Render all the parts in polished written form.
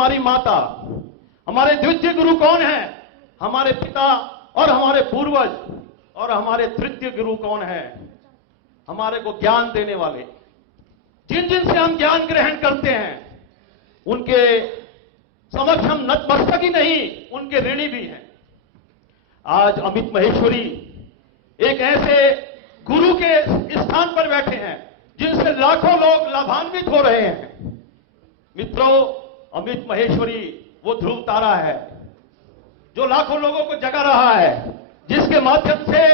हमारी माता। हमारे द्वितीय गुरु कौन है? हमारे पिता और हमारे पूर्वज। और हमारे तृतीय गुरु कौन है? हमारे को ज्ञान देने वाले। जिन जिन से हम ज्ञान ग्रहण करते हैं उनके समक्ष हम नतमस्तक ही नहीं, उनके ऋणी भी हैं। आज अमित महेश्वरी एक ऐसे गुरु के स्थान पर बैठे हैं जिनसे लाखों लोग लाभान्वित हो रहे हैं। मित्रों, अमित महेश्वरी वो ध्रुव तारा है जो लाखों लोगों को जगा रहा है, जिसके माध्यम से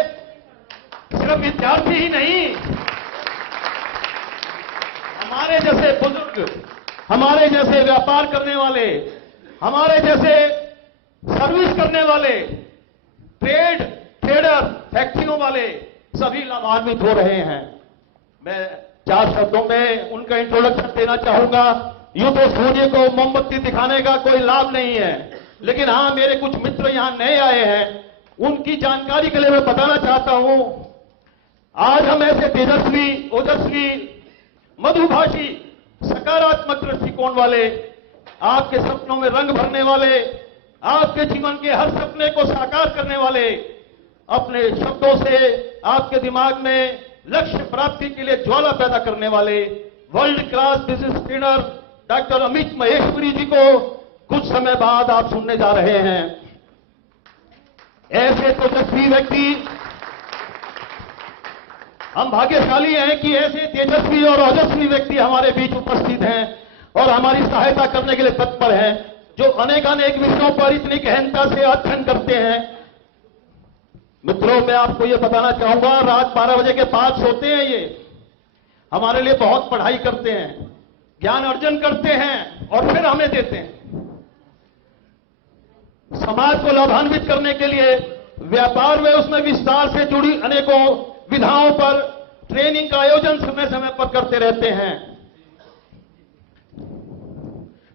सिर्फ विद्यार्थी ही नहीं, हमारे जैसे बुजुर्ग, हमारे जैसे व्यापार करने वाले, हमारे जैसे सर्विस करने वाले, ट्रेडर, फैक्ट्रियों वाले सभी लाभान्वित हो रहे हैं। मैं 4 शब्दों में उनका इंट्रोडक्शन देना चाहूंगा। यूं तो सूर्य को मोमबत्ती दिखाने का कोई लाभ नहीं है, लेकिन हां, मेरे कुछ मित्र यहां नए आए हैं, उनकी जानकारी के लिए मैं बताना चाहता हूं। आज हम ऐसे तेजस्वी, ओजस्वी, मधुभाषी, सकारात्मक दृष्टिकोण वाले, आपके सपनों में रंग भरने वाले, आपके जीवन के हर सपने को साकार करने वाले, अपने शब्दों से आपके दिमाग में लक्ष्य प्राप्ति के लिए ज्वाला पैदा करने वाले world class business trainer doctor Amit Maheshwari ji को कुछ समय बाद आप सुनने जा रहे हैं। ऐसे तेजस्वी व्यक्ति, हम भाग्यशाली हैं कि ऐसे तेजस्वी और ओजस्वी व्यक्ति हमारे बीच उपस्थित हैं और हमारी सहायता करने के लिए तत्पर हैं, जो अनेकानेक विषयों पर इतनी गहनता से अध्ययन करते हैं। मित्रों, मैं आपको यह बताना चाहूंगा, रात 12 बजे के बाद सोते हैं ये, हमारे लिए बहुत पढ़ाई करते हैं, ज्ञान अर्जन करते हैं और फिर हमें देते हैं। समाज को लाभान्वित करने के लिए व्यापार में उसमें विस्तार से जुड़ी अनेकों विधाओं पर ट्रेनिंग का आयोजन समय समय पर करते रहते हैं।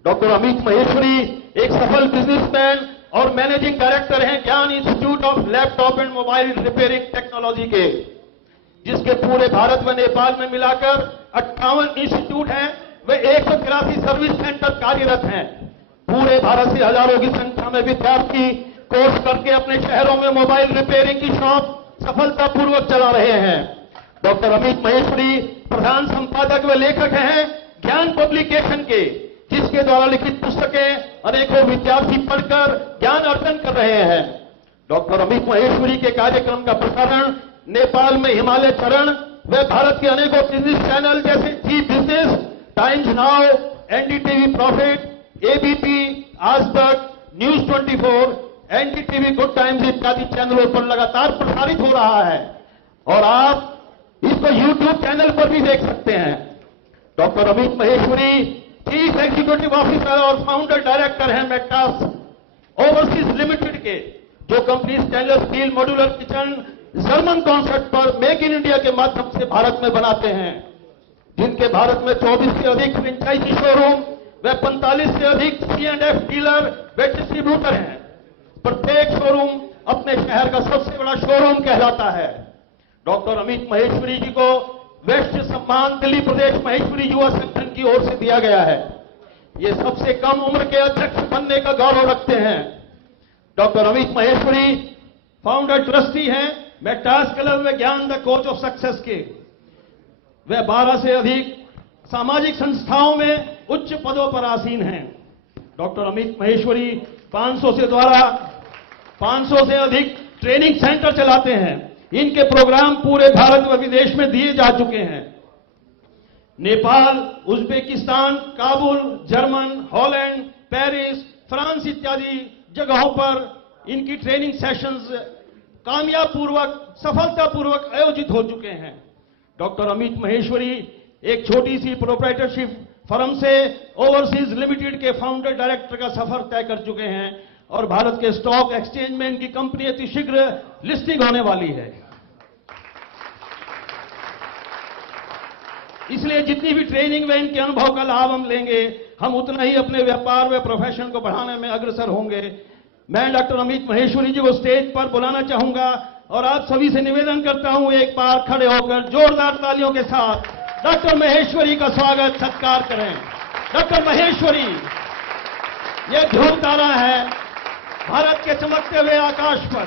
डॉक्टर अमित महेश्वरी एक सफल बिजनेसमैन और मैनेजिंग डायरेक्टर हैं ज्ञान institute of laptop and mobile repairing technology के, जिसके पूरे भारत में, नेपाल में मिलाकर 58 इंस्टीट्यूट हैं। वे 183 सर्विस सेंटर कार्यरत हैं। पूरे भारत से हजारों की संख्या में विद्यार्थी कोर्स करके अपने शहरों में मोबाइल रिपेयरिंग की शॉप सफलतापूर्वक चला रहे हैं। डॉक्टर अमित महेश्वरी प्रधान संपादक व लेखक हैं ज्ञान पब्लिकेशन के, जिसके द्वारा लिखित पुस्तकें अनेकों विद्यार्थी पढ़कर ज्ञान अर्जन कर रहे हैं। डॉक्टर अमित महेश्वरी के कार्यक्रम का प्रसारण नेपाल में हिमालय चरण व भारत के अनेकों बिजनेस चैनल जैसे Zee business, Times Now, NDTV profit, ABP, Aaj Tak, news 24, NDTV good times इत्यादि चैनलों पर लगातार प्रसारित हो रहा है और आप इसको यूट्यूब चैनल पर भी देख सकते हैं। Doctor Amit Maheshwari chief executive officer और फाउंडर डायरेक्टर हैं मेटास ओवरसीज लिमिटेड के, जो company stainless steel modular kitchen German concept पर मेक इन इंडिया के माध्यम से भारत में बनाते हैं, जिनके भारत में 24 से अधिक फ्रेंचाइजी शोरूम व 45 से अधिक C&F डीलर व डिस्ट्रीब्यूटर हैं। प्रत्येक शोरूम अपने शहर का सबसे बड़ा शोरूम कहलाता है। डॉक्टर अमित महेश्वरी जी को वेस्ट सम्मान दिल्ली प्रदेश महेश्वरी युवा संगठन की ओर से दिया गया है। ये सबसे कम उम्र के अध्यक्ष बनने का गौरव रखते हैं। Doctor Amit Maheshwari founder trustee हैं मेटास क्लब में ज्ञान द कोच ऑफ सक्सेस के। वे 12 से अधिक सामाजिक संस्थाओं में उच्च पदों पर आसीन हैं। डॉक्टर अमित महेश्वरी 500 से अधिक ट्रेनिंग सेंटर चलाते हैं। इनके प्रोग्राम पूरे भारत व विदेश में दिए जा चुके हैं। Nepal, Uzbekistan, Kabul, German, Holland, Paris, France इत्यादि जगहों पर इनकी ट्रेनिंग सेशंस सफलतापूर्वक आयोजित हो चुके हैं। डॉक्टर अमित महेश्वरी एक छोटी सी प्रोप्राइटरशिप फर्म से ओवरसीज लिमिटेड के फाउंडर डायरेक्टर का सफर तय कर चुके हैं और भारत के स्टॉक एक्सचेंज में इनकी कंपनी अति शीघ्र लिस्टिंग होने वाली है। इसलिए जितनी भी ट्रेनिंग व इनके अनुभव का लाभ हम लेंगे, हम उतना ही अपने व्यापार व प्रोफेशन को बढ़ाने में अग्रसर होंगे। मैं डॉक्टर अमित महेश्वरी जी को स्टेज पर बुलाना चाहूंगा और आप सभी से निवेदन करता हूं, एक बार खड़े होकर जोरदार तालियों के साथ डॉक्टर महेश्वरी का स्वागत सत्कार करें। डॉक्टर महेश्वरी। ये ध्रुव तारा है भारत के चमकते हुए आकाश पर।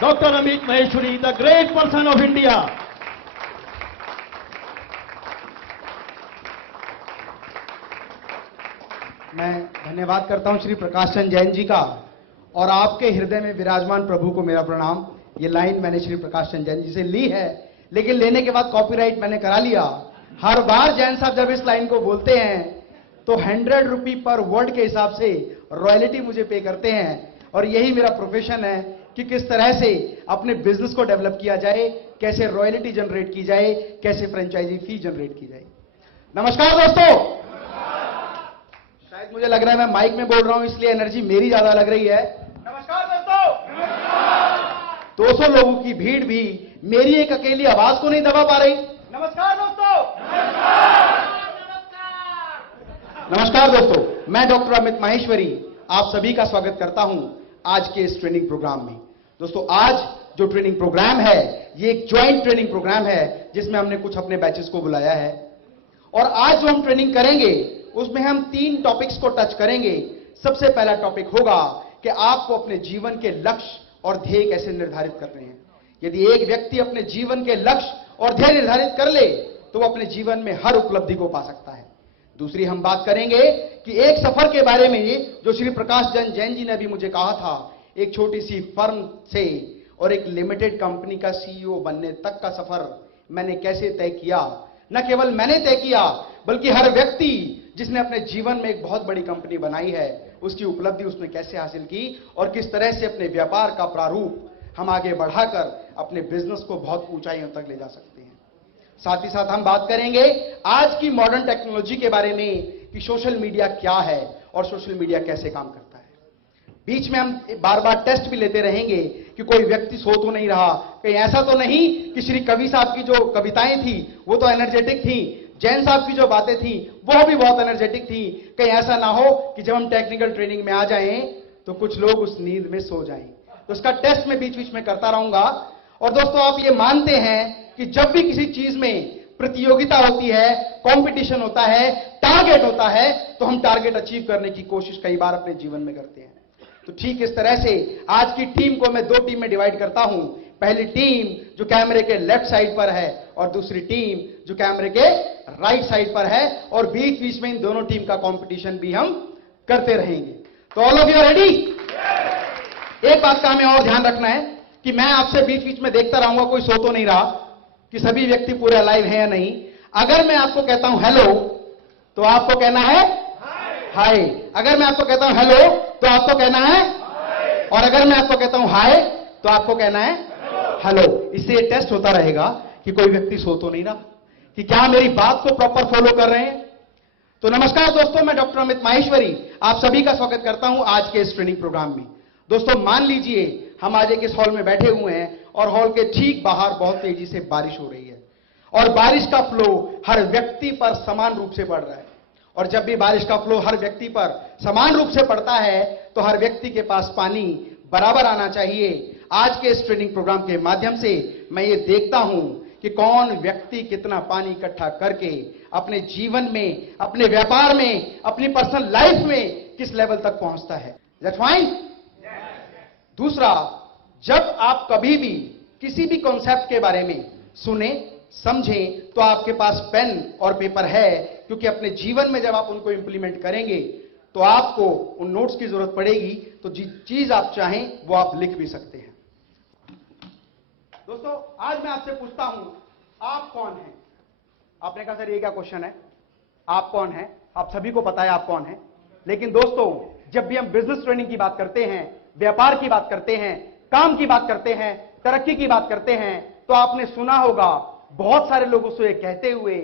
Doctor Amit Maheshwari, the great person of India. मैं धन्यवाद करता हूं श्री प्रकाश चंद जैन जी का, और आपके हृदय में विराजमान प्रभु को मेरा प्रणाम। ये लाइन मैंने श्री प्रकाश चंद जैन जी से ली है, लेकिन लेने के बाद कॉपीराइट मैंने करा लिया। हर बार जैन साहब जब इस लाइन को बोलते हैं तो 100 रुपी पर वर्ड के हिसाब से रॉयल्टी मुझे पे करते हैं, और यही मेरा प्रोफेशन है कि किस तरह से अपने बिजनेस को डेवलप किया जाए, कैसे रॉयल्टी जनरेट की जाए, कैसे फ्रेंचाइजी फी जनरेट की जाए। नमस्कार दोस्तों। शायद मुझे लग रहा है मैं माइक में बोल रहा हूं इसलिए एनर्जी मेरी ज्यादा लग रही है। नमस्कार दोस्तों। 200 लोगों की भीड़ भी मेरी एक अकेली आवाज को नहीं दबा पा रही। नमस्कार दोस्तों। नमस्कार दोस्तों, मैं डॉक्टर अमित माहेश्वरी आप सभी का स्वागत करता हूं आज के इस ट्रेनिंग प्रोग्राम में। दोस्तों, आज जो ट्रेनिंग प्रोग्राम है ये एक ज्वाइंट ट्रेनिंग प्रोग्राम है जिसमें हमने कुछ अपने बैचेस को बुलाया है, और आज जो हम ट्रेनिंग करेंगे उसमें हम 3 टॉपिक्स को टच करेंगे। सबसे पहला टॉपिक होगा कि आपको अपने जीवन के लक्ष्य और ध्येय कैसे निर्धारित करने हैं। यदि एक व्यक्ति अपने जीवन के लक्ष्य और ध्येय निर्धारित कर ले तो वो अपने जीवन में हर उपलब्धि को पा सकता है। दूसरी हम बात करेंगे कि एक सफर के बारे में जो श्री प्रकाश चंद जैन जी ने भी मुझे कहा था, एक छोटी सी फर्म से और एक लिमिटेड कंपनी का सीईओ बनने तक का सफर मैंने कैसे तय किया। न केवल मैंने तय किया बल्कि हर व्यक्ति जिसने अपने जीवन में एक बहुत बड़ी कंपनी बनाई है उसकी उपलब्धि उसने कैसे हासिल की, और किस तरह से अपने व्यापार का प्रारूप हम आगे बढ़ाकर अपने बिजनेस को बहुत ऊंचाइयों तक ले जा सकते हैं। साथ ही साथ हम बात करेंगे आज की मॉडर्न टेक्नोलॉजी के बारे में कि सोशल मीडिया क्या है और सोशल मीडिया कैसे काम करता है। बीच में हम बार बार टेस्ट भी लेते रहेंगे कि कोई व्यक्ति सो तो नहीं रहा, कहीं ऐसा तो नहीं कि श्री कवि साहब की जो कविताएं थी वो तो एनर्जेटिक थी, जैन साहब की जो बातें थी वो भी बहुत एनर्जेटिक थी, कहीं ऐसा ना हो कि जब हम टेक्निकल ट्रेनिंग में आ जाएं तो कुछ लोग उस नींद में सो जाएं। तो उसका टेस्ट मैं बीच बीच में करता रहूंगा। और दोस्तों, आप ये मानते हैं कि जब भी किसी चीज में प्रतियोगिता होती है, कंपटीशन होता है, टारगेट होता है, तो हम टारगेट अचीव करने की कोशिश कई बार अपने जीवन में करते हैं। तो ठीक इस तरह से आज की टीम को मैं 2 टीम में डिवाइड करता हूं। पहली टीम जो कैमरे के लेफ्ट साइड पर है और दूसरी टीम जो कैमरे के राइट साइड पर है, और बीच बीच में इन दोनों टीम का कंपटीशन भी हम करते रहेंगे। तो ऑल ऑफ यू रेडी? एक बात का हमें और ध्यान रखना है कि मैं आपसे बीच बीच में देखता रहूंगा कोई सो तो नहीं रहा, कि सभी व्यक्ति पूरे अलाइव हैं या नहीं। अगर मैं आपको कहता हूं हेलो तो आपको कहना है हाय। अगर मैं आपको कहता हूं हेलो तो आपको कहना है, और अगर मैं आपको कहता हूं हाय तो आपको कहना है हेलो। इससे ये टेस्ट होता रहेगा कि कोई व्यक्ति सो तो नहीं रहा, कि क्या मेरी बात को प्रॉपर फॉलो कर रहे हैं। तो नमस्कार दोस्तों, मैं डॉक्टर अमित माहेश्वरी आप सभी का स्वागत करता हूं आज के इस ट्रेनिंग प्रोग्राम में। दोस्तों, मान लीजिए हम आज एक इस हॉल में बैठे हुए हैं और हॉल के ठीक बाहर बहुत तेजी से बारिश हो रही है, और बारिश का फ्लो हर व्यक्ति पर समान रूप से पड़ रहा है। और जब भी बारिश का फ्लो हर व्यक्ति पर समान रूप से पड़ता है तो हर व्यक्ति के पास पानी बराबर आना चाहिए। आज के इस ट्रेनिंग प्रोग्राम के माध्यम से मैं ये देखता हूं कि कौन व्यक्ति कितना पानी इकट्ठा करके अपने जीवन में, अपने व्यापार में, अपनी पर्सनल लाइफ में किस लेवल तक पहुंचता है। That's fine. दूसरा, जब आप कभी भी किसी भी कॉन्सेप्ट के बारे में सुने, समझें, तो आपके पास पेन और पेपर है, क्योंकि अपने जीवन में जब आप उनको इंप्लीमेंट करेंगे तो आपको उन नोट्स की जरूरत पड़ेगी। तो जिस चीज आप चाहें वो आप लिख भी सकते हैं। दोस्तों, आज मैं आपसे पूछता हूं, आप कौन हैं? आपने कहा सर ये क्या क्वेश्चन है, आप कौन हैं? आप सभी को पता है आप कौन हैं। लेकिन दोस्तों, जब भी हम बिजनेस ट्रेनिंग की बात करते हैं, व्यापार की बात करते हैं, काम की बात करते हैं, तरक्की की बात करते हैं, तो आपने सुना होगा बहुत सारे लोगों से कहते हुए,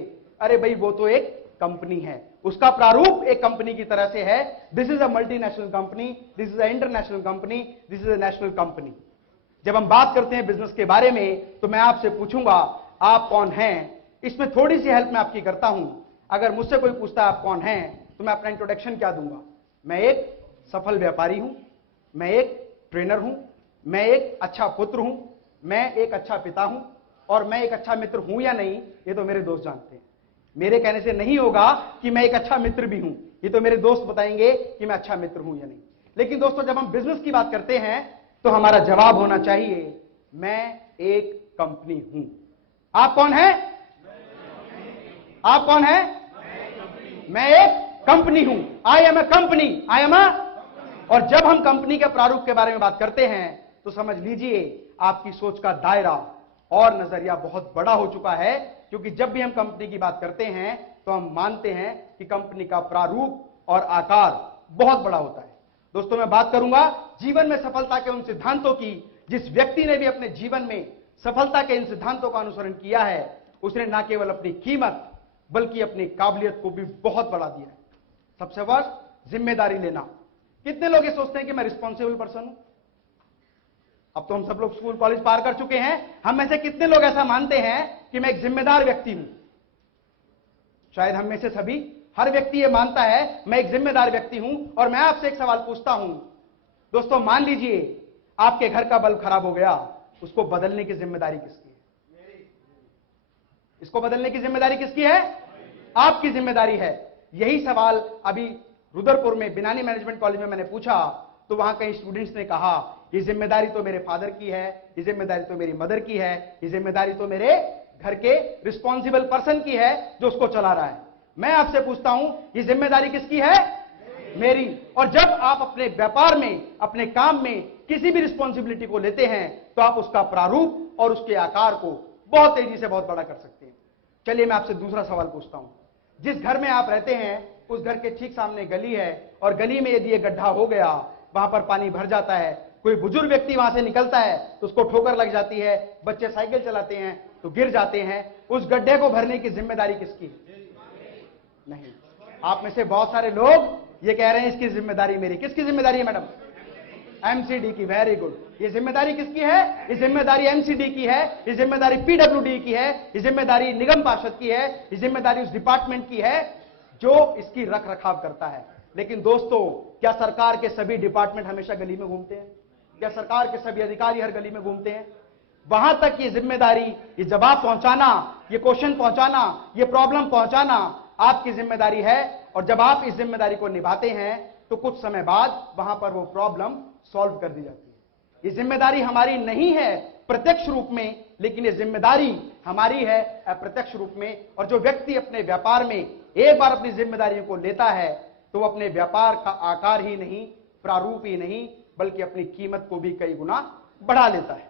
अरे भाई वो तो एक कंपनी है, उसका प्रारूप एक कंपनी की तरह से है। This is a multinational company, this is a international company, this is a national company. जब हम बात करते हैं बिजनेस के बारे में तो मैं आपसे पूछूंगा आप कौन हैं। इसमें थोड़ी सी हेल्प मैं आपकी करता हूं। अगर मुझसे कोई पूछता है आप कौन हैं तो मैं अपना इंट्रोडक्शन क्या दूंगा? मैं एक सफल व्यापारी हूं, मैं एक ट्रेनर हूं, मैं एक अच्छा पुत्र हूं, मैं एक अच्छा पिता हूं, और मैं एक अच्छा मित्र हूं या नहीं ये तो मेरे दोस्त जानते हैं। मेरे कहने से नहीं होगा कि मैं एक अच्छा मित्र भी हूं, ये तो मेरे दोस्त बताएंगे कि मैं अच्छा मित्र हूं या नहीं। लेकिन दोस्तों, जब हम बिजनेस की बात करते हैं तो हमारा जवाब होना चाहिए, मैं एक कंपनी हूं। आप कौन हैं? आप कौन हैं? मैं एक कंपनी हूं। I am a company, I am a. और जब हम कंपनी के प्रारूप के बारे में बात करते हैं तो समझ लीजिए आपकी सोच का दायरा और नजरिया बहुत बड़ा हो चुका है, क्योंकि जब भी हम कंपनी की बात करते हैं तो हम मानते हैं कि कंपनी का प्रारूप और आकार बहुत बड़ा होता है। दोस्तों, मैं बात करूंगा जीवन में सफलता के उन सिद्धांतों की, जिस व्यक्ति ने भी अपने जीवन में सफलता के इन सिद्धांतों का अनुसरण किया है, उसने ना केवल अपनी कीमत बल्कि अपनी काबिलियत को भी बहुत बढ़ा दिया है। सबसे फर्स्ट, जिम्मेदारी लेना। कितने लोग ये सोचते हैं कि मैं रिस्पॉन्सिबल पर्सन हूं? अब तो हम सब लोग स्कूल कॉलेज पार कर चुके हैं, हम में से कितने लोग ऐसा मानते हैं कि मैं एक जिम्मेदार व्यक्ति हूं? शायद हम में से सभी, हर व्यक्ति ये मानता है मैं एक जिम्मेदार व्यक्ति हूं। और मैं आपसे एक सवाल पूछता हूं दोस्तों, मान लीजिए आपके घर का बल्ब खराब हो गया, उसको बदलने की जिम्मेदारी किसकी है? इसको बदलने की जिम्मेदारी किसकी है? आपकी जिम्मेदारी है। यही सवाल अभी रुद्रपुर में बिनानी मैनेजमेंट कॉलेज में मैंने पूछा, तो वहां कई स्टूडेंट्स ने कहा ये जिम्मेदारी तो मेरे फादर की है, ये जिम्मेदारी तो मेरी मदर की है, ये जिम्मेदारी तो मेरे घर के रिस्पॉन्सिबल पर्सन की है जो उसको चला रहा है। मैं आपसे पूछता हूं, ये जिम्मेदारी किसकी है? मेरी। और जब आप अपने व्यापार में, अपने काम में किसी भी रिस्पॉन्सिबिलिटी को लेते हैं तो आप उसका प्रारूप और उसके आकार को बहुत तेजी से बहुत बड़ा कर सकते हैं। चलिए मैं आपसे दूसरा सवाल पूछता हूं। जिस घर में आप रहते हैं उस घर के ठीक सामने गली है, और गली में यदि एक गड्ढा हो गया, वहां पर पानी भर जाता है, कोई बुजुर्ग व्यक्ति वहां से निकलता है तो उसको ठोकर लग जाती है, बच्चे साइकिल चलाते हैं तो गिर जाते हैं, उस गड्ढे को भरने की जिम्मेदारी किसकी है? नहीं। आप में से बहुत सारे लोग ये कह रहे हैं इसकी जिम्मेदारी मेरी। किसकी जिम्मेदारी है मैडम? एमसीडी की। Very good. ये जिम्मेदारी किसकी है? ये जिम्मेदारी एमसीडी की है, ये जिम्मेदारी पीडब्ल्यूडी की है, ये जिम्मेदारी निगम पार्षद की है, ये जिम्मेदारी उस डिपार्टमेंट की है जो इसकी रख रखाव करता है। लेकिन दोस्तों, क्या सरकार के सभी डिपार्टमेंट हमेशा गली में घूमते हैं? क्या सरकार के सभी अधिकारी हर गली में घूमते हैं? वहां तक ये जिम्मेदारी, ये जवाब पहुंचाना, ये क्वेश्चन पहुंचाना, ये प्रॉब्लम पहुंचाना आपकी जिम्मेदारी है। और जब आप इस जिम्मेदारी को निभाते हैं तो कुछ समय बाद वहां पर वो प्रॉब्लम सॉल्व कर दी जाती है। ये जिम्मेदारी हमारी नहीं है प्रत्यक्ष रूप में, लेकिन ये जिम्मेदारी हमारी है अप्रत्यक्ष रूप में। और जो व्यक्ति अपने व्यापार में एक बार अपनी जिम्मेदारियों को लेता है तो वो अपने व्यापार का आकार ही नहीं, प्रारूप ही नहीं, बल्कि अपनी कीमत को भी कई गुना बढ़ा लेता है।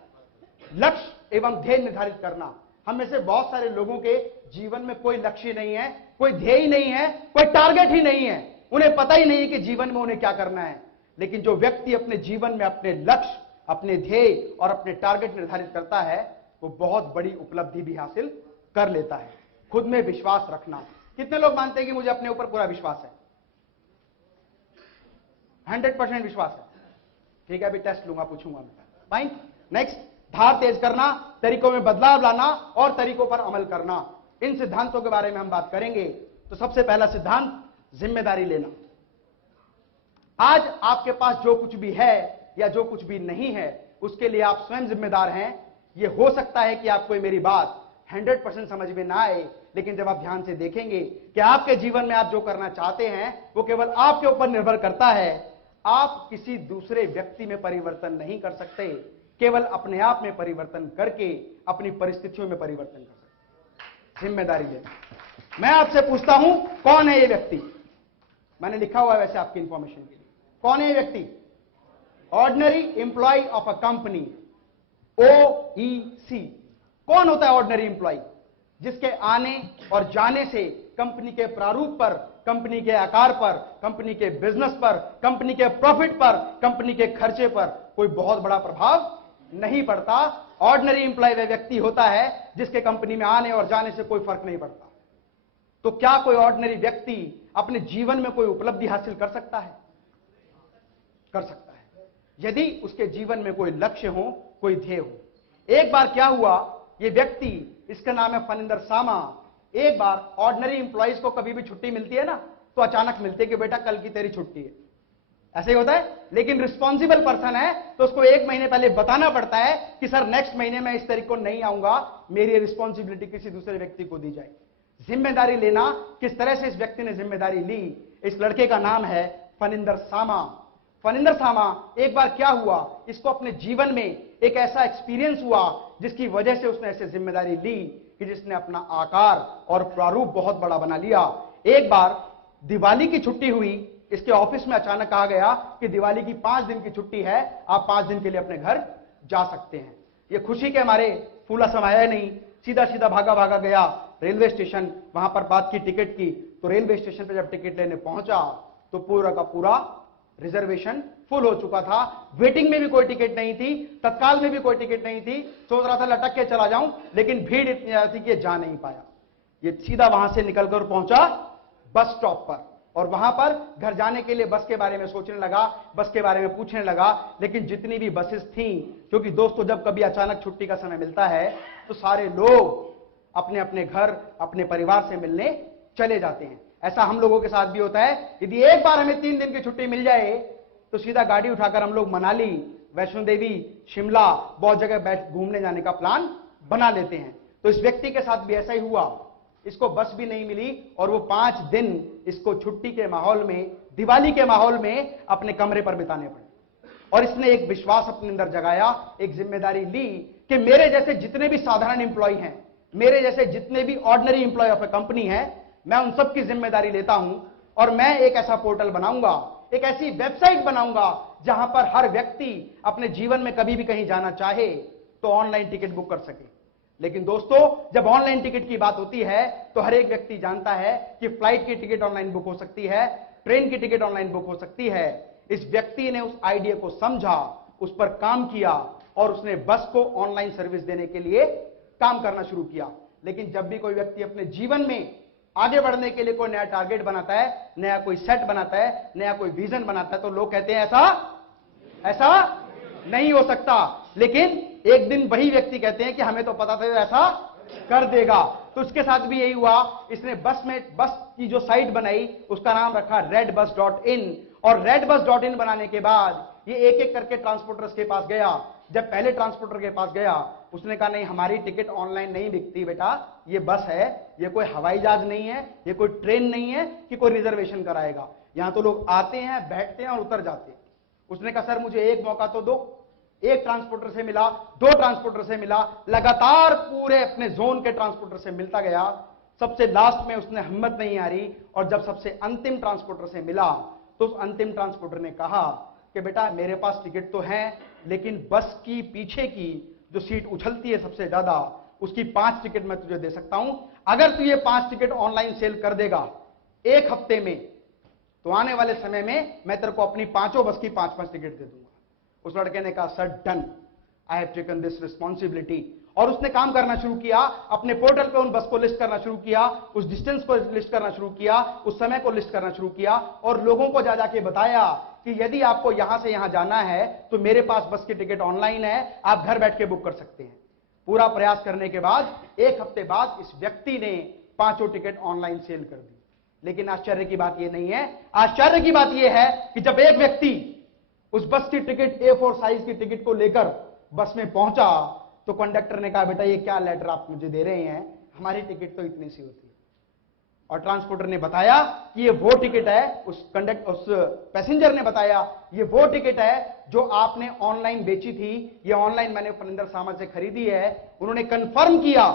लक्ष्य एवं ध्येय निर्धारित करना। हम में से बहुत सारे लोगों के जीवन में कोई लक्ष्य नहीं है, कोई ध्येय ही नहीं है, कोई टारगेट ही नहीं है, उन्हें पता ही नहीं है कि जीवन में उन्हें क्या करना है। लेकिन जो व्यक्ति अपने जीवन में अपने लक्ष्य, अपने ध्येय और अपने टारगेट निर्धारित करता है वो बहुत बड़ी उपलब्धि भी हासिल कर लेता है। खुद में विश्वास रखना। कितने लोग मानते हैं कि मुझे अपने ऊपर पूरा विश्वास है? 100% विश्वास है। ठीक है, अभी टेस्ट लूंगा, पूछूंगा मैं। फाइन। नेक्स्ट, धार तेज करना, तरीकों में बदलाव लाना और तरीकों पर अमल करना। इन सिद्धांतों के बारे में हम बात करेंगे। तो सबसे पहला सिद्धांत, जिम्मेदारी लेना। आज आपके पास जो कुछ भी है या जो कुछ भी नहीं है उसके लिए आप स्वयं जिम्मेदार हैं। यह हो सकता है कि आपको मेरी बात 100% समझ में ना आए, लेकिन जब आप ध्यान से देखेंगे कि आपके जीवन में आप जो करना चाहते हैं वो केवल आपके ऊपर निर्भर करता है। आप किसी दूसरे व्यक्ति में परिवर्तन नहीं कर सकते, केवल अपने आप में परिवर्तन करके अपनी परिस्थितियों में परिवर्तन कर सकते। जिम्मेदारी लेना। मैं आपसे पूछता हूं, कौन है ये व्यक्ति? मैंने लिखा हुआ है वैसे आपकी इंफॉर्मेशन के लिए। कौन है ये व्यक्ति? Ordinary employee of a company, OEC। कौन होता है ऑर्डिनरी एम्प्लॉय? जिसके आने और जाने से कंपनी के प्रारूप पर, कंपनी के आकार पर, कंपनी के बिजनेस पर, कंपनी के प्रॉफिट पर, कंपनी के खर्चे पर कोई बहुत बड़ा प्रभाव नहीं पड़ता। ऑर्डिनरी एम्प्लॉय वह व्यक्ति होता है जिसके कंपनी में आने और जाने से कोई फर्क नहीं पड़ता। तो क्या कोई ऑर्डिनरी व्यक्ति अपने जीवन में कोई उपलब्धि हासिल कर सकता है? कर सकता है, यदि उसके जीवन में कोई लक्ष्य हो, कोई ध्येय हो। एक बार क्या हुआ, ये व्यक्ति, इसका नाम है फनिंदर सामा। एक बार ऑर्डिनरी एम्प्लॉइज को कभी भी छुट्टी मिलती है ना, तो अचानक मिलती है कि बेटा कल की तेरी छुट्टी है, ऐसे ही होता है। लेकिन रिस्पॉन्सिबल पर्सन है तो उसको 1 महीने पहले बताना पड़ता है कि सर नेक्स्ट महीने में इस तारीख को नहीं आऊंगा, मेरी रिस्पॉन्सिबिलिटी किसी दूसरे व्यक्ति को दी जाए। जिम्मेदारी लेना, किस तरह से इस व्यक्ति ने जिम्मेदारी ली। इस लड़के का नाम है फनिंदर सामा। फनिंदर सामा, एक बार क्या हुआ, इसको अपने जीवन में एक ऐसा एक्सपीरियंस हुआ जिसकी वजह से उसने ऐसे जिम्मेदारी ली कि जिसने अपना आकार और प्रारूप बहुत बड़ा बना लिया। एक बार दिवाली की छुट्टी हुई, इसके ऑफिस में अचानक कहा गया कि दिवाली की 5 दिन की छुट्टी है, आप 5 दिन के लिए अपने घर जा सकते हैं। ये खुशी के मारे फूला समाया नहीं, सीधा सीधा भागा भागा गया रेलवे स्टेशन, वहां पर बात की टिकट की। तो रेलवे स्टेशन पर जब टिकट लेने पहुंचा तो पूरा का पूरा रिजर्वेशन फुल हो चुका था। वेटिंग में भी कोई टिकट नहीं थी, तत्काल में भी कोई टिकट नहीं थी। सोच रहा था लटक के चला जाऊं, लेकिन भीड़ इतनी ज्यादा थी कि ये जा नहीं पाया। ये सीधा वहां से निकलकर पहुंचा बस स्टॉप पर, और वहां पर घर जाने के लिए बस के बारे में सोचने लगा, बस के बारे में पूछने लगा। लेकिन जितनी भी बसेस थीं, क्योंकि दोस्तों जब कभी अचानक छुट्टी का समय मिलता है तो सारे लोग अपने अपने घर, अपने परिवार से मिलने चले जाते हैं। ऐसा हम लोगों के साथ भी होता है। यदि एक बार हमें 3 दिन की छुट्टी मिल जाए तो सीधा गाड़ी उठाकर हम लोग मनाली, वैष्णो देवी, शिमला, बहुत जगह बैठ घूमने जाने का प्लान बना लेते हैं। तो इस व्यक्ति के साथ भी ऐसा ही हुआ। इसको बस भी नहीं मिली और वो 5 दिन इसको छुट्टी के माहौल में, दिवाली के माहौल में अपने कमरे पर बिताने पड़े। और इसने एक विश्वास अपने अंदर जगाया, एक जिम्मेदारी ली कि मेरे जैसे जितने भी साधारण इंप्लॉय हैं, मेरे जैसे जितने भी ordinary employee of a company है, मैं उन सब की जिम्मेदारी लेता हूं और मैं एक ऐसा पोर्टल बनाऊंगा, एक ऐसी वेबसाइट बनाऊंगा जहां पर हर व्यक्ति अपने जीवन में कभी भी कहीं जाना चाहे तो ऑनलाइन टिकट बुक कर सके। लेकिन दोस्तों, जब ऑनलाइन टिकट की बात होती है तो हर एक व्यक्ति जानता है कि फ्लाइट की टिकट ऑनलाइन बुक हो सकती है, ट्रेन की टिकट ऑनलाइन बुक हो सकती है। इस व्यक्ति ने उस आइडिया को समझा, उस पर काम किया और उसने बस को ऑनलाइन सर्विस देने के लिए काम करना शुरू किया। लेकिन जब भी कोई व्यक्ति अपने जीवन में आगे बढ़ने के लिए कोई नया टारगेट बनाता है, नया कोई सेट बनाता है, नया कोई विजन बनाता है, तो लोग कहते हैं ऐसा नहीं हो सकता। लेकिन एक दिन वही व्यक्ति कहते हैं कि हमें तो पता था ऐसा कर देगा। तो उसके साथ भी यही हुआ। इसने बस की जो साइट बनाई उसका नाम रखा redbus.in, और redbus.in बनाने के बाद ये एक एक करके ट्रांसपोर्टर्स के पास गया। जब पहले ट्रांसपोर्टर के पास गया, उसने कहा नहीं, हमारी टिकट ऑनलाइन नहीं बिकती बेटा, ये बस है, ये कोई हवाई जहाज नहीं है, ये कोई ट्रेन नहीं है कि कोई रिजर्वेशन कराएगा। यहां तो लोग आते हैं, बैठते हैं और उतर जाते हैं। उसने कहा सर मुझे एक मौका तो दो। एक ट्रांसपोर्टर से मिला, 2 ट्रांसपोर्टर से मिला, लगातार पूरे अपने जोन के ट्रांसपोर्टर से मिलता गया। सबसे लास्ट में उसने हिम्मत नहीं हारी और जब सबसे अंतिम ट्रांसपोर्टर से मिला तो उस अंतिम ट्रांसपोर्टर ने कहा कि बेटा मेरे पास टिकट तो है, लेकिन बस की पीछे की जो सीट उछलती है सबसे ज्यादा, उसकी 5 टिकट मैं तुझे दे सकता हूं। अगर तू ये 5 टिकट ऑनलाइन सेल कर देगा 1 हफ्ते में, तो आने वाले समय में मैं तेरे को अपनी 5 बस की 5-5 टिकट दे दूंगा। उस लड़के ने कहा sir done, I have taken this responsibility. और उसने काम करना शुरू किया, अपने पोर्टल पे उन बस को लिस्ट करना शुरू किया, उस डिस्टेंस को लिस्ट करना शुरू किया, उस समय को लिस्ट करना शुरू किया और लोगों को जा जाके बताया कि यदि आपको यहां से यहां जाना है तो मेरे पास बस की टिकट ऑनलाइन है, आप घर बैठ के बुक कर सकते हैं। पूरा प्रयास करने के बाद 1 हफ्ते बाद इस व्यक्ति ने 5 टिकट ऑनलाइन सेल कर दी। लेकिन आश्चर्य की बात यह नहीं है, आश्चर्य की बात यह है कि जब एक व्यक्ति उस बस की टिकट A4 साइज की टिकट को लेकर बस में पहुंचा तो कंडक्टर ने कहा बेटा ये क्या लेटर आप मुझे दे रहे हैं, हमारी टिकट तो इतनी सी होती है। और ट्रांसपोर्टर ने बताया कि ये वो टिकट है, उस पैसेंजर ने बताया ये वो टिकट है जो आपने ऑनलाइन बेची थी, ये ऑनलाइन मैंने फनिंदर सामा से खरीदी है। उन्होंने कंफर्म किया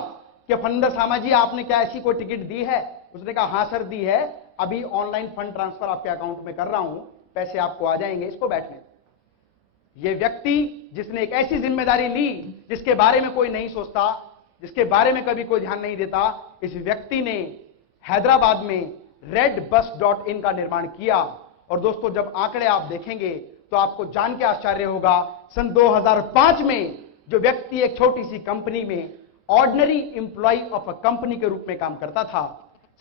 कि फनिंदर सामा जी आपने क्या ऐसी कोई टिकट दी है? उसने कहा हां सर दी है, अभी ऑनलाइन फंड ट्रांसफर आपके अकाउंट में कर रहा हूं, पैसे आपको आ जाएंगे, इसको बैठने दो। यह व्यक्ति जिसने एक ऐसी जिम्मेदारी ली जिसके बारे में कोई नहीं सोचता, जिसके बारे में कभी कोई ध्यान नहीं देता, इस व्यक्ति ने हैदराबाद में redbus.in का निर्माण किया। और दोस्तों जब आंकड़े आप देखेंगे तो आपको जान के आश्चर्य होगा, सन 2005 में जो व्यक्ति एक छोटी सी कंपनी में ordinary employee of a company के रूप में काम करता था,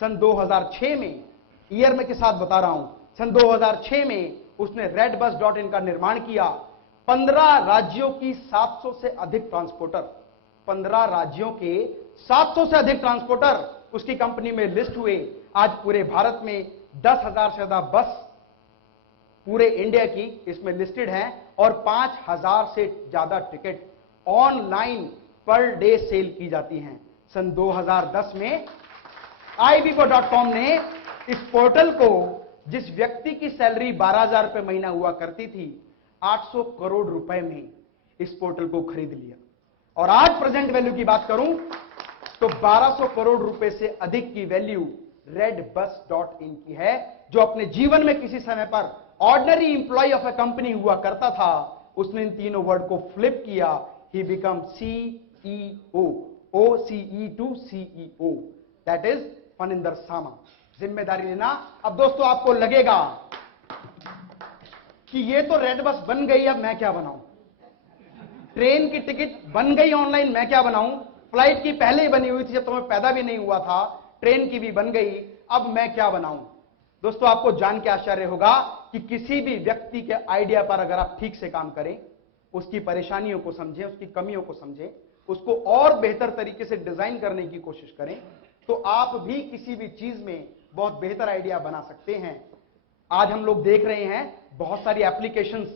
सन 2006 में, ईयर में के साथ बता रहा हूं, सन 2006 में उसने redbus.in का निर्माण किया। 15 राज्यों की 700 से अधिक ट्रांसपोर्टर, 15 राज्यों के 700 से अधिक ट्रांसपोर्टर उसकी कंपनी में लिस्ट हुए। आज पूरे भारत में 10,000 से ज्यादा बस पूरे इंडिया की इसमें लिस्टेड हैं और 5,000 से ज्यादा ticket online per day sale की जाती हैं। सन 2010 में iBibo.com ने इस पोर्टल को, जिस व्यक्ति की सैलरी 12,000 रुपए महीना हुआ करती थी, 800 करोड़ रुपए में इस पोर्टल को खरीद लिया। और आज प्रेजेंट वैल्यू की बात करूं तो 1200 करोड़ रुपए से अधिक की वैल्यू redbus.in की है, जो अपने जीवन में किसी समय पर ordinary employee of a company हुआ करता था। उसने इन तीनों वर्ड को फ्लिप किया, ही become CEO, OCE to CEO, that is Phanindra Sama. जिम्मेदारी लेना। अब दोस्तों आपको लगेगा कि ये तो रेड बस बन गई, अब मैं क्या बनाऊं? ट्रेन की टिकट बन गई ऑनलाइन, मैं क्या बनाऊं? फ्लाइट की पहले ही बनी हुई थी, जब तो मैं पैदा भी नहीं हुआ था। ट्रेन की भी बन गई, अब मैं क्या बनाऊं? दोस्तों आपको जान के आश्चर्य होगा कि किसी भी व्यक्ति के आइडिया पर अगर आप ठीक से काम करें, उसकी परेशानियों को समझें, उसकी कमियों को समझें, उसको और बेहतर तरीके से डिजाइन करने की कोशिश करें, तो आप भी किसी भी चीज में बहुत बेहतर आइडिया बना सकते हैं। आज हम लोग देख रहे हैं बहुत सारी एप्लीकेशंस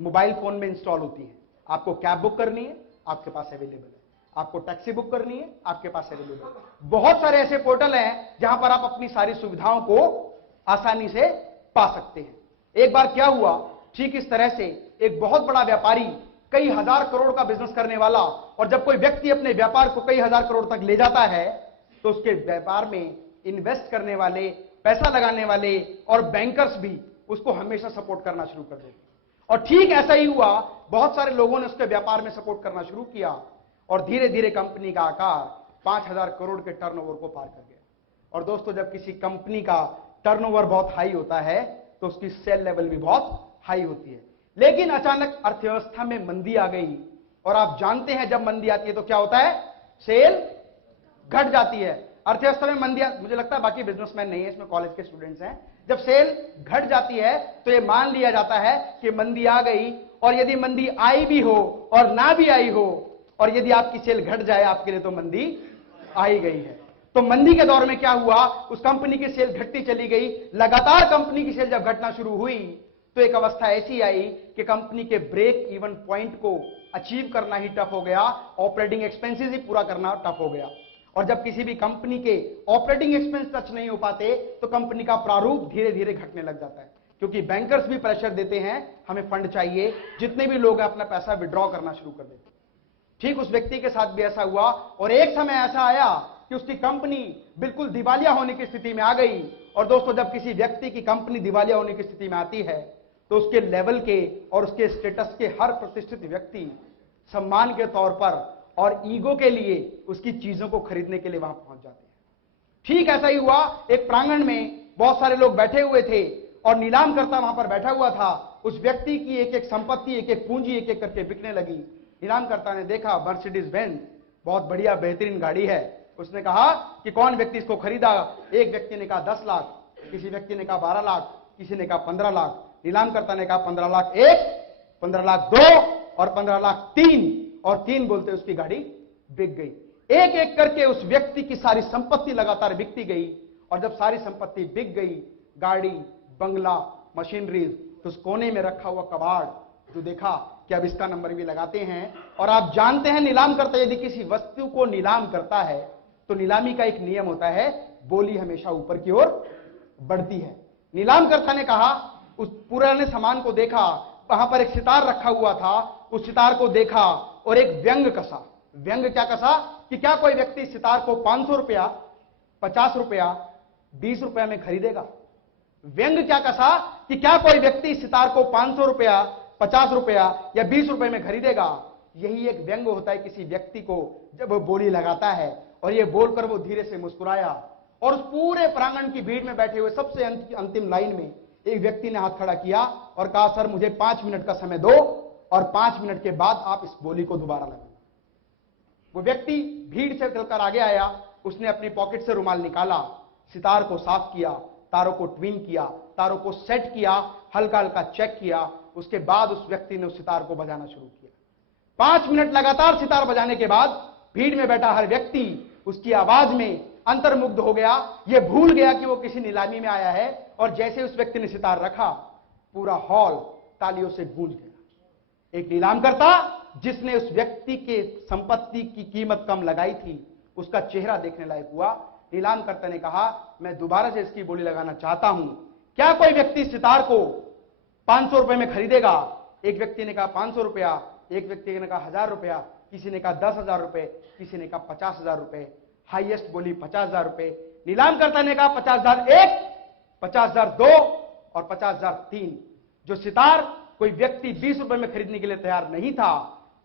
मोबाइल फोन में इंस्टॉल होती हैं। आपको कैब बुक करनी है, आपके पास अवेलेबल है। आपको टैक्सी बुक करनी है, आपके पास अवेलेबल है। बहुत सारे ऐसे पोर्टल हैं जहां पर आप अपनी सारी सुविधाओं को आसानी से पा सकते हैं। एक बार क्या हुआ, ठीक इस तरह से एक बहुत बड़ा व्यापारी, कई हजार करोड़ का बिजनेस करने वाला, और जब कोई व्यक्ति अपने व्यापार को कई हजार करोड़ तक ले जाता है तो उसके व्यापार में इन्वेस्ट करने वाले, पैसा लगाने वाले और बैंकर्स भी उसको हमेशा सपोर्ट करना शुरू कर देते। और ठीक ऐसा ही हुआ, बहुत सारे लोगों ने उसके व्यापार में सपोर्ट करना शुरू किया और धीरे धीरे कंपनी का आकार 5,000 करोड़ के टर्नओवर को पार कर गया। और दोस्तों जब किसी कंपनी का टर्नओवर बहुत हाई होता है तो उसकी सेल लेवल भी बहुत हाई होती है। लेकिन अचानक अर्थव्यवस्था में मंदी आ गई, और आप जानते हैं जब मंदी आती है तो क्या होता है? सेल घट जाती है। अर्थव्यवस्था में मंदी, मुझे लगता है बाकी बिजनेसमैन नहीं है, इसमें कॉलेज के स्टूडेंट्स हैं। जब सेल घट जाती है तो यह मान लिया जाता है कि मंदी आ गई, और यदि मंदी आई भी हो और ना भी आई हो, और यदि आपकी सेल घट जाए, आपके लिए तो मंदी आ ही गई है। तो मंदी के दौर में क्या हुआ, उस कंपनी की सेल घटती चली गई। लगातार कंपनी की सेल जब घटना शुरू हुई तो एक अवस्था ऐसी आई कि कंपनी के ब्रेक इवन पॉइंट को अचीव करना ही टफ हो गया, ऑपरेटिंग एक्सपेंसेस ही पूरा करना टफ हो गया। और जब किसी भी कंपनी के ऑपरेटिंग एक्सपेंस टच नहीं हो पाते तो कंपनी का प्रारूप धीरे धीरे घटने लग जाता है, क्योंकि बैंकर्स भी प्रेशर देते हैं, हमें फंड चाहिए। जितने भी लोग अपना पैसा विड्रॉ करना शुरू कर देते। ठीक उस व्यक्ति के साथ भी ऐसा हुआ, और एक समय ऐसा आया कि उसकी कंपनी बिल्कुल दिवालिया होने की स्थिति में आ गई। और दोस्तों जब किसी व्यक्ति की कंपनी दिवालिया होने की स्थिति में आती है तो उसके लेवल के और उसके स्टेटस के हर प्रतिष्ठित व्यक्ति सम्मान के तौर पर और ईगो के लिए उसकी चीजों को खरीदने के लिए वहां पहुंच जाते हैं। ठीक ऐसा ही हुआ, एक प्रांगण में बहुत सारे लोग बैठे हुए थे और नीलाम करता वहां पर बैठा हुआ था। उस व्यक्ति की एक एक संपत्ति, एक एक पूंजी एक एक करके बिकने लगी। नीलामकर्ता ने देखा मर्सिडीज बेंज बहुत बढ़िया बेहतरीन गाड़ी है। उसने कहा कि कौन व्यक्ति इसको खरीदा। एक व्यक्ति ने कहा 10 लाख, किसी व्यक्ति ने कहा 12 लाख, किसी ने कहा 15 लाख। नीलामकर्ता ने कहा 15 लाख 1, 15 लाख 2 और 15 लाख 3, और 3 बोलते उसकी गाड़ी बिक गई। एक एक करके उस व्यक्ति की सारी संपत्ति लगातार बिकती गई। और जब सारी संपत्ति बिक गई, गाड़ी, बंगला, मशीनरीज, तो उस कोने में रखा हुआ कबाड़ जो देखा कि अब इसका नंबर भी लगाते हैं। और आप जानते हैं नीलाम करता यदि किसी वस्तु को नीलाम करता है तो नीलामी का एक नियम होता है, बोली हमेशा ऊपर की ओर बढ़ती है। नीलामकर्ता ने कहा, उस पुराने सामान को देखा, वहां पर एक सितार रखा हुआ था, उस सितार को देखा और एक व्यंग कसा। व्यंग क्या कसा कि क्या कोई व्यक्ति सितार को 500 रुपया, 50 रुपया, 20 रुपया में खरीदेगा। व्यंग क्या कसा कि क्या कोई व्यक्ति सितार को 500 रुपया, 50 रुपया या 20 रुपए में खरीदेगा। यही एक व्यंग होता है किसी व्यक्ति को जब वो बोली लगाता है। और ये बोलकर वो धीरे से मुस्कुराया, और उस पूरे प्रांगण की भीड़ में बैठे हुए सबसे अंतिम लाइन में एक व्यक्ति ने हाथ खड़ा किया और कहा, सर मुझे 5 मिनट का समय दो और 5 मिनट के बाद आप इस बोली को दोबारा लगाना। वो व्यक्ति भीड़ से चलकर आगे आया, उसने अपनी पॉकेट से रुमाल निकाला, सितार को साफ किया, तारों को ट्विन किया, तारों को सेट किया, हल्का हल्का चेक किया। उसके बाद उस व्यक्ति ने उस सितार को बजाना शुरू किया। 5 मिनट लगातार सितार बजाने के बाद भीड़ में बैठा हर व्यक्ति उसकी आवाज में अंतर्मुग्ध हो गया। यह भूल गया कि वो किसी नीलामी में आया है। और जैसे उस व्यक्ति ने सितार रखा, पूरा हॉल तालियों से गूंज गया। एक नीलामकर्ता जिसने उस व्यक्ति के संपत्ति की कीमत कम लगाई थी, उसका चेहरा देखने लायक हुआ। नीलामकर्ता ने कहा मैं दोबारा से इसकी बोली लगाना चाहता हूं, क्या कोई व्यक्ति सितार को 500 रुपए में खरीदेगा? एक व्यक्ति ने कहा 500 रुपया, एक व्यक्ति ने कहा 1000 रुपया, किसी ने कहा 10,000 रुपए, किसी ने कहा 50,000 रुपए, हाईएस्ट बोली 50,000 रुपए। नीलामकर्ता ने कहा 50,001, 50,002 और 50,003। जो सितार कोई व्यक्ति 20 रुपए में खरीदने के लिए तैयार नहीं था,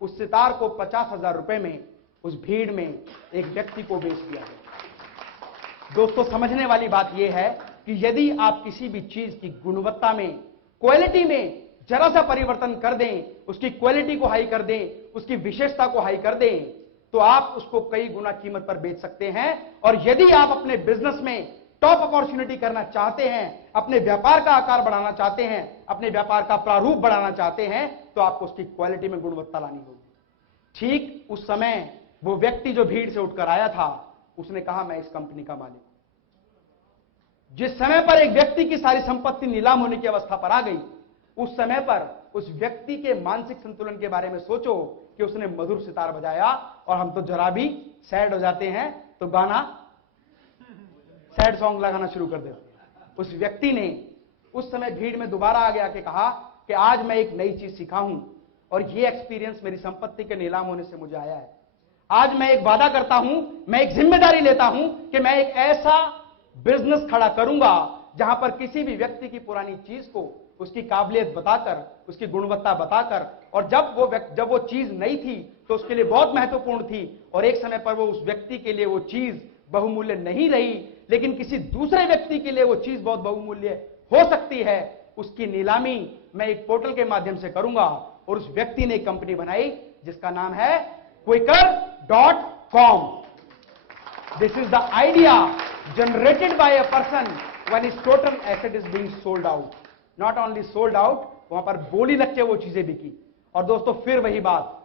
उस सितार को 50,000 रुपए में उस भीड़ में एक व्यक्ति को बेच दिया गया। दोस्तों, समझने वाली बात यह है कि यदि आप किसी भी चीज की गुणवत्ता में, क्वालिटी में जरा सा परिवर्तन कर दें, उसकी क्वालिटी को हाई कर दें, उसकी विशेषता को हाई कर दें, तो आप उसको कई गुना कीमत पर बेच सकते हैं। और यदि आप अपने बिजनेस में टॉप अपॉर्चुनिटी करना चाहते हैं, अपने व्यापार का आकार बढ़ाना चाहते हैं, अपने व्यापार का प्रारूप बढ़ाना चाहते हैं, तो आपको उसकी क्वालिटी में गुणवत्ता लानी होगी। ठीक उस समय वो व्यक्ति जो भीड़ से उठकर आया था, उसने कहा मैं इस कंपनी का मालिक। जिस समय पर एक व्यक्ति की सारी संपत्ति नीलाम होने की अवस्था पर आ गई, उस समय पर उस व्यक्ति के मानसिक संतुलन के बारे में सोचो कि उसने मधुर सितार बजाया। और हम तो जरा भी सैड हो जाते हैं तो गाना, सैड सॉन्ग लगाना शुरू कर देते हैं। उस व्यक्ति ने उस समय भीड़ में दोबारा आ गया कि कहा कि आज मैं एक नई चीज सीखा हूं और ये एक्सपीरियंस मेरी संपत्ति के नीलाम होने से मुझे आया है। आज मैं एक वादा करता हूं, मैं एक जिम्मेदारी लेता हूं कि मैं एक ऐसा बिजनेस खड़ा करूंगा जहां पर किसी भी व्यक्ति की पुरानी चीज को उसकी काबिलियत बताकर, उसकी गुणवत्ता बताकर, और जब वो चीज नई थी तो उसके लिए बहुत महत्वपूर्ण थी, और एक समय पर वो उस व्यक्ति के लिए वो चीज बहुमूल्य नहीं रही, लेकिन किसी दूसरे व्यक्ति के लिए वो चीज बहुत बहुमूल्य हो सकती है, उसकी नीलामी मैं एक पोर्टल के माध्यम से करूंगा। और उस व्यक्ति ने एक कंपनी बनाई जिसका नाम है Quikr.com। This is the idea generated by a person when his total asset is being sold out. Not only sold out, वहां पर बोली लग के वो चीजें बिकी। और दोस्तों, फिर वही बात,